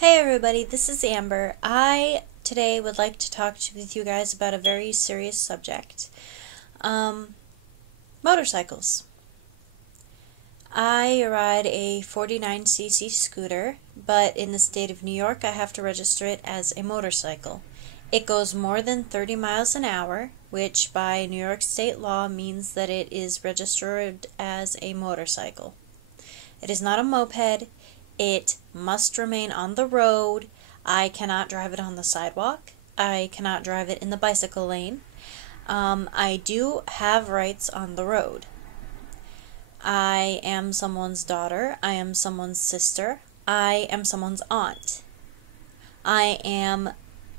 Hey everybody, this is Amber. I today would like to talk with you guys about a very serious subject. Motorcycles. I ride a 49cc scooter, but in the state of New York I have to register it as a motorcycle. It goes more than 30 miles an hour, which by New York state law means that it is registered as a motorcycle. It is not a moped. It must remain on the road. I cannot drive it on the sidewalk. I cannot drive it in the bicycle lane. I do have rights on the road. I am someone's daughter. I am someone's sister. I am someone's aunt. I am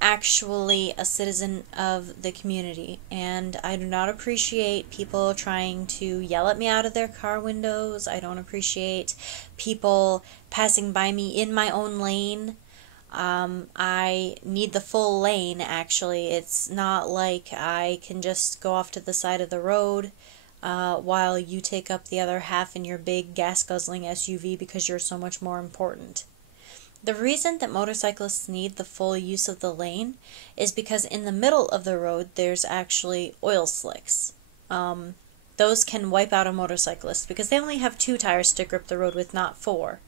actually a citizen of the community, and I do not appreciate people trying to yell at me out of their car windows. I don't appreciate people passing by me in my own lane. I need the full lane, actually. It's not like I can just go off to the side of the road while you take up the other half in your big gas-guzzling SUV because you're so much more important. The reason that motorcyclists need the full use of the lane is because in the middle of the road there's actually oil slicks. Those can wipe out a motorcyclist because they only have 2 tires to grip the road with, not 4.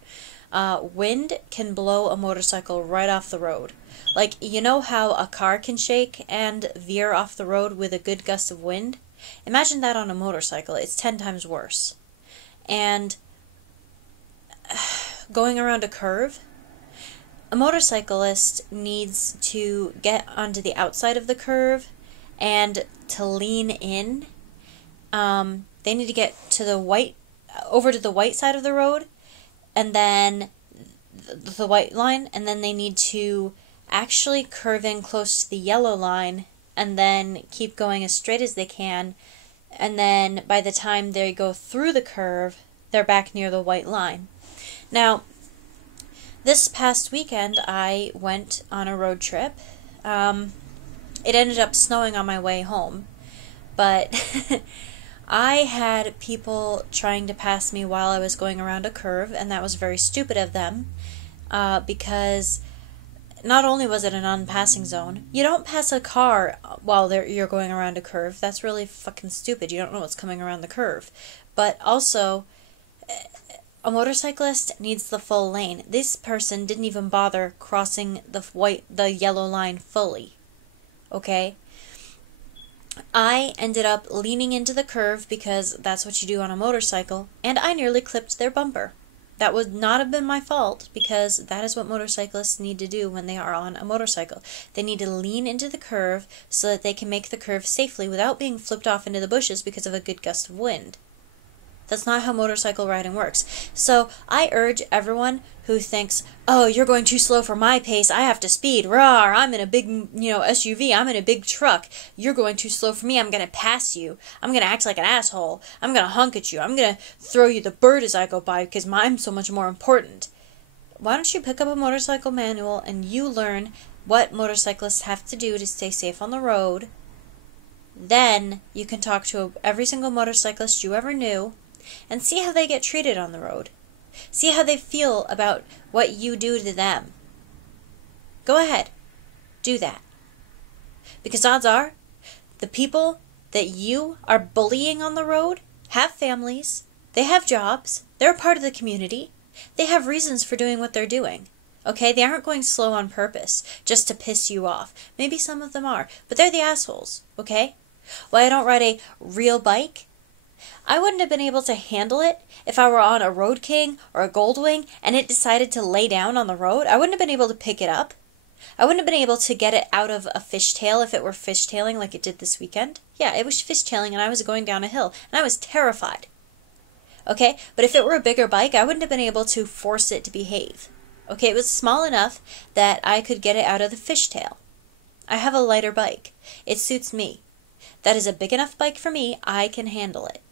Wind can blow a motorcycle right off the road. Like, you know how a car can shake and veer off the road with a good gust of wind? Imagine that on a motorcycle. It's 10 times worse. And going around a curve, a motorcyclist needs to get onto the outside of the curve and to lean in. They need to get to over to the white side of the road, and then the white line, and then they need to actually curve in close to the yellow line and then keep going as straight as they can, and then by the time they go through the curve, they're back near the white line. Now, this past weekend, I went on a road trip. It ended up snowing on my way home, but I had people trying to pass me while I was going around a curve, and that was very stupid of them, because not only was it an unpassing zone, you don't pass a car while you're going around a curve. That's really fucking stupid. You don't know what's coming around the curve. But also, a motorcyclist needs the full lane. This person didn't even bother crossing the yellow line fully. Okay? I ended up leaning into the curve because that's what you do on a motorcycle, and I nearly clipped their bumper. That would not have been my fault, because that is what motorcyclists need to do when they are on a motorcycle. They need to lean into the curve so that they can make the curve safely without being flipped off into the bushes because of a good gust of wind. That's not how motorcycle riding works. So I urge everyone who thinks, oh, you're going too slow for my pace, I have to speed, rawr, I'm in a big, SUV, I'm in a big truck, you're going too slow for me, I'm going to pass you, I'm going to act like an asshole, I'm going to honk at you, I'm going to throw you the bird as I go by because I'm so much more important. Why don't you pick up a motorcycle manual and you learn what motorcyclists have to do to stay safe on the road? Then you can talk to every single motorcyclist you ever knew and see how they get treated on the road. See how they feel about what you do to them. Go ahead. Do that. Because odds are, the people that you are bullying on the road have families, they have jobs, they're a part of the community, they have reasons for doing what they're doing. Okay? They aren't going slow on purpose just to piss you off. Maybe some of them are, but they're the assholes. Okay? Why I don't ride a real bike? I wouldn't have been able to handle it if I were on a Road King or a Goldwing and it decided to lay down on the road. I wouldn't have been able to pick it up. I wouldn't have been able to get it out of a fishtail if it were fishtailing like it did this weekend. Yeah, it was fishtailing and I was going down a hill and I was terrified. Okay, but if it were a bigger bike, I wouldn't have been able to force it to behave. Okay, it was small enough that I could get it out of the fishtail. I have a lighter bike. It suits me. That is a big enough bike for me. I can handle it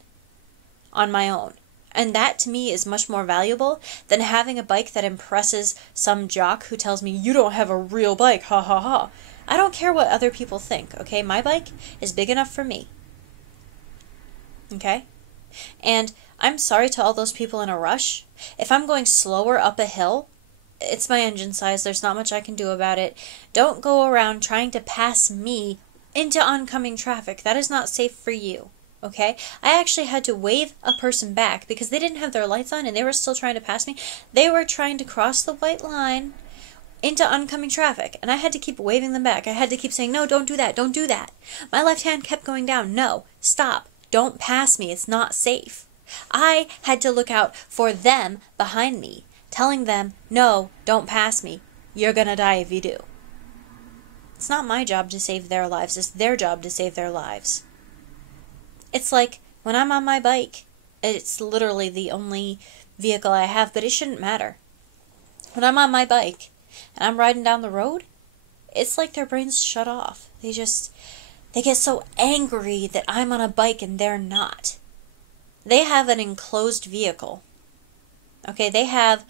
on my own. And that to me is much more valuable than having a bike that impresses some jock who tells me, you don't have a real bike, ha ha ha. I don't care what other people think, okay? My bike is big enough for me. Okay? And I'm sorry to all those people in a rush. If I'm going slower up a hill, It's my engine size. There's not much I can do about it. Don't go around trying to pass me into oncoming traffic. That is not safe for you. Okay? I actually had to wave a person back because they didn't have their lights on and they were still trying to pass me. They were trying to cross the white line into oncoming traffic, and I had to keep waving them back. I had to keep saying, no, don't do that, don't do that. My left hand kept going down. No, stop, don't pass me, it's not safe. I had to look out for them behind me, telling them, no, don't pass me, you're gonna die if you do. It's not my job to save their lives, it's their job to save their lives. It's like, when I'm on my bike, it's literally the only vehicle I have, but it shouldn't matter. When I'm on my bike, and I'm riding down the road, it's like their brains shut off. They get so angry that I'm on a bike and they're not. They have an enclosed vehicle. Okay, they have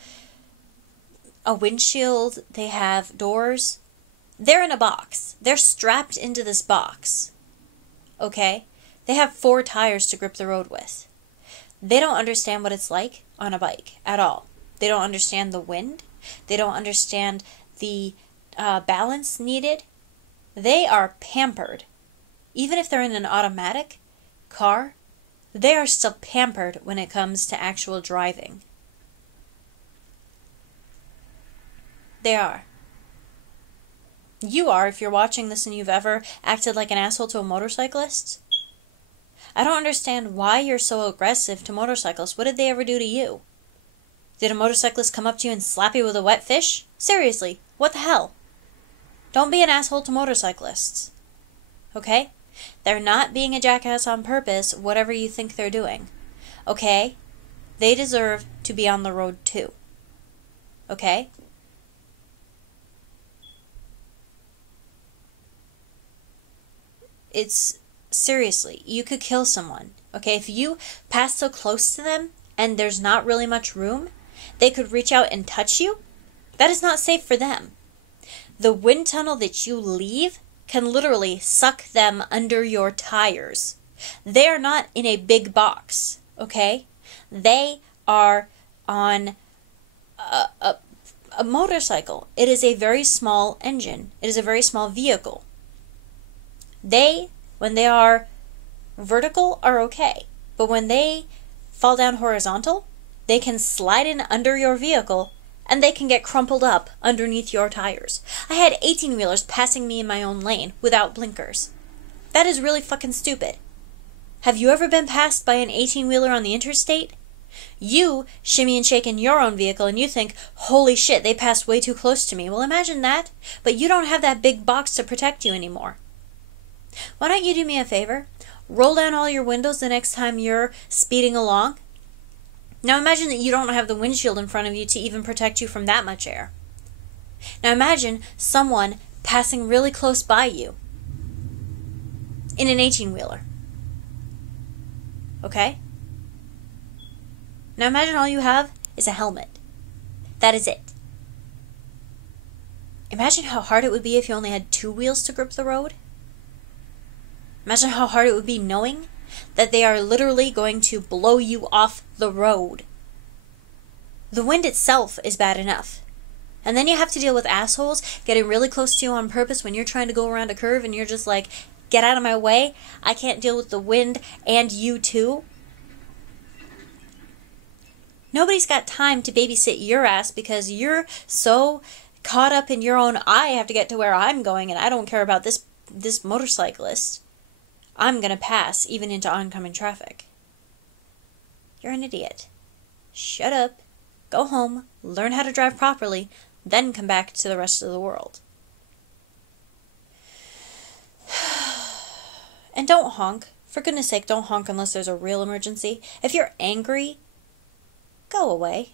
a windshield, they have doors. They're in a box. They're strapped into this box. Okay? They have 4 tires to grip the road with. They don't understand what it's like on a bike at all. They don't understand the wind. They don't understand the balance needed. They are pampered. Even if they're in an automatic car, they are still pampered when it comes to actual driving. They are. You are, if you're watching this and you've ever acted like an asshole to a motorcyclist. I don't understand why you're so aggressive to motorcyclists. What did they ever do to you? Did a motorcyclist come up to you and slap you with a wet fish? Seriously, what the hell? Don't be an asshole to motorcyclists. Okay? They're not being a jackass on purpose, whatever you think they're doing. Okay? They deserve to be on the road too. Okay? It's, seriously, you could kill someone. Okay? If you pass so close to them and there's not really much room, they could reach out and touch you. That is not safe for them. The wind tunnel that you leave can literally suck them under your tires. They are not in a big box, okay? They are on a motorcycle. It is a very small engine. It is a very small vehicle. They, when they are vertical, are okay. But when they fall down horizontal, they can slide in under your vehicle and they can get crumpled up underneath your tires. I had 18-wheelers passing me in my own lane without blinkers. That is really fucking stupid. Have you ever been passed by an 18-wheeler on the interstate? You shimmy and shake in your own vehicle and you think, holy shit, they passed way too close to me. Well, imagine that, but you don't have that big box to protect you anymore. Why don't you do me a favor? Roll down all your windows the next time you're speeding along. Now imagine that you don't have the windshield in front of you to even protect you from that much air. Now imagine someone passing really close by you in an 18-wheeler. Okay? Now imagine all you have is a helmet. That is it. Imagine how hard it would be if you only had 2 wheels to grip the road. Imagine how hard it would be knowing that they are literally going to blow you off the road. The wind itself is bad enough. And then you have to deal with assholes getting really close to you on purpose when you're trying to go around a curve and you're just like, get out of my way. I can't deal with the wind and you too. Nobody's got time to babysit your ass because you're so caught up in your own, I have to get to where I'm going and I don't care about this motorcyclist. I'm going to pass even into oncoming traffic. You're an idiot. Shut up, go home, learn how to drive properly, then come back to the rest of the world. And don't honk. For goodness sake, don't honk unless there's a real emergency. If you're angry, go away.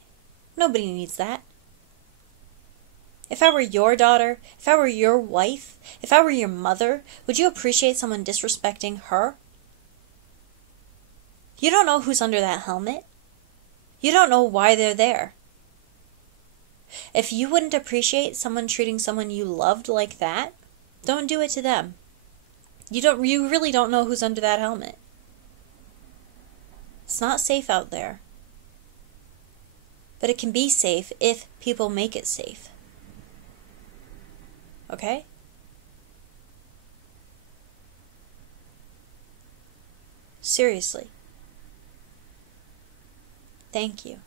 Nobody needs that. If I were your daughter, if I were your wife, if I were your mother, would you appreciate someone disrespecting her? You don't know who's under that helmet. You don't know why they're there. If you wouldn't appreciate someone treating someone you loved like that, don't do it to them. You really don't know who's under that helmet. It's not safe out there. but it can be safe if people make it safe. Okay? Seriously. Thank you.